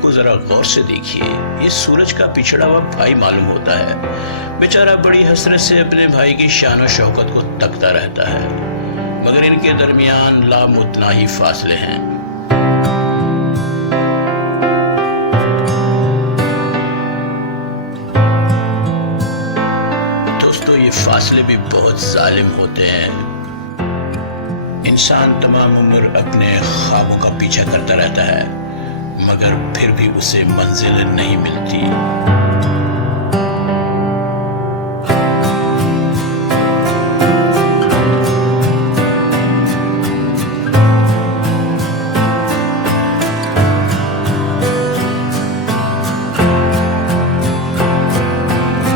को जरा गौर से देखिए। ये सूरज का पिछड़ा हुआ भाई मालूम होता है। बेचारा बड़ी हसरत से अपने भाई की शान और शौकत को तकता रहता है, मगर इनके दरमियान लामुतनाही फासले हैं। दोस्तों, ये फासले भी बहुत जालिम होते हैं। इंसान तमाम उम्र अपने ख्वाबों का पीछा करता रहता है, मगर फिर भी उसे मंजिल नहीं मिलती।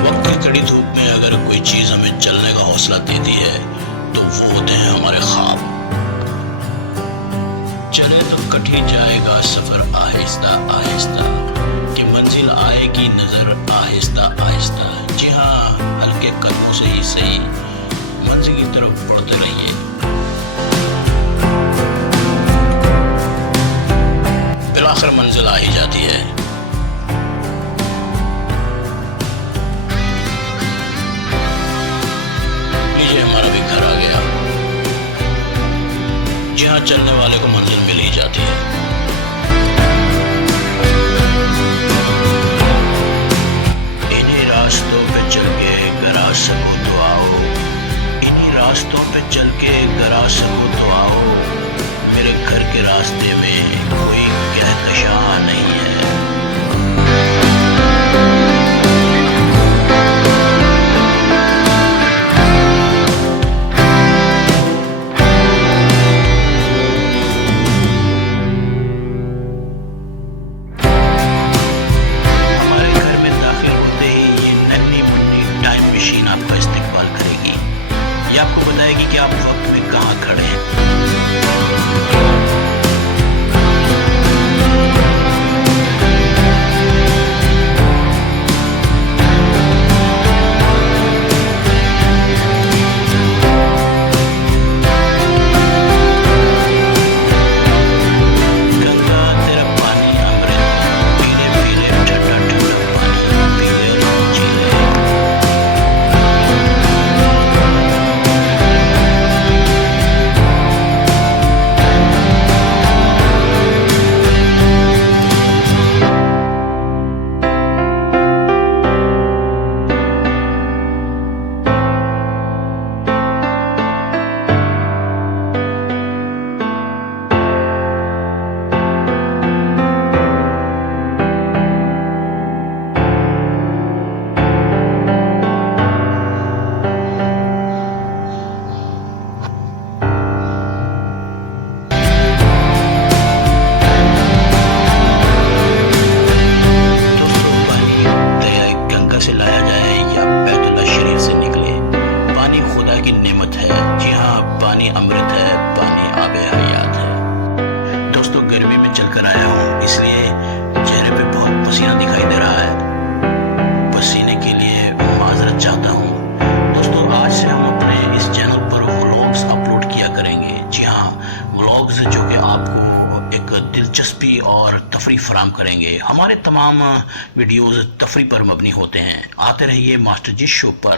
वक्त की कड़ी धूप में अगर कोई चीज हमें चलने का हौसला देती है तो वो होते हैं हमारे ख्वाब। चले तो कट ही जाएगा सफर आहिस्ता आहिस्ता, कि मंजिल आएगी नजर आहिस्ता आहिस्ता। जी हाँ, हल्के कदमों से ही सही मंजिल की तरफ बढ़ते रहिए। बिलाखिर मंजिल आ ही जाती है। लीजिए, हमारा भी घर आ गया। जी हाँ, चलने वाले को मंजिल मिल ही जाती है। इन्हीं रास्तों पे चल के गरा सको तो आओ, इन्हीं रास्तों पे चल के गरा सको तो आओ। मेरे घर के रास्ते में कोई कहकशा नहीं है। आपका इस्तेमाल करेगी। ये आपको बताएगी कि आप वक्त में कहाँ खड़े हैं। गंगा तेरा पानी अमृत, पीले पीले ठंडा ठंडा पानी, पीले झीले। अमृत है, पानी आबे हयात है। दोस्तों, गर्मी में चलकर आया हूँ, इसलिए चेहरे पे बहुत पसीना दिखाई दे रहा है। पसीने के लिए माजरत चाहता हूँ। दोस्तों, आज से हम अपने इस चैनल पर व्लॉग्स अपलोड किया करेंगे। जी हाँ, व्लॉग्स जो कि आपको एक दिलचस्पी और तफरी फराम करेंगे। हमारे तमाम वीडियोस तफरी पर मबनी होते हैं। आते रहिए मास्टर जी शो पर।